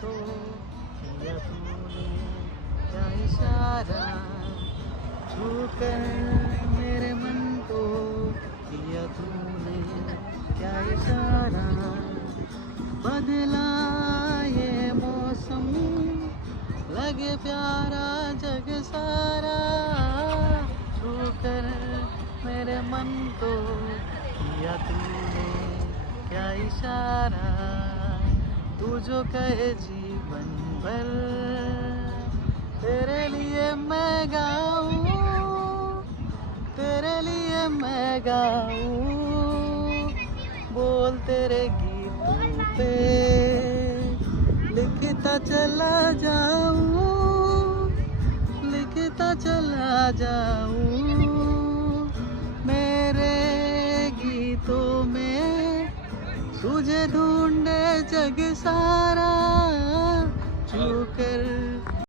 को किया तूने क्या इशारा, छू कर मेरे मन को किया तूने क्या इशारा, बदला ये मौसम लगे प्यारा जग सारा, छू कर मेरे मन को किया तूने क्या इशारा, तू जो कहे जीवन भर तेरे लिए मैं गाऊं, तेरे लिए मैं गाऊं, बोल तेरे गीतों पे लिखता चला जाऊं, लिखता चला जाऊं, मेरे गीतों में तुझे ढूंढे जग सारा,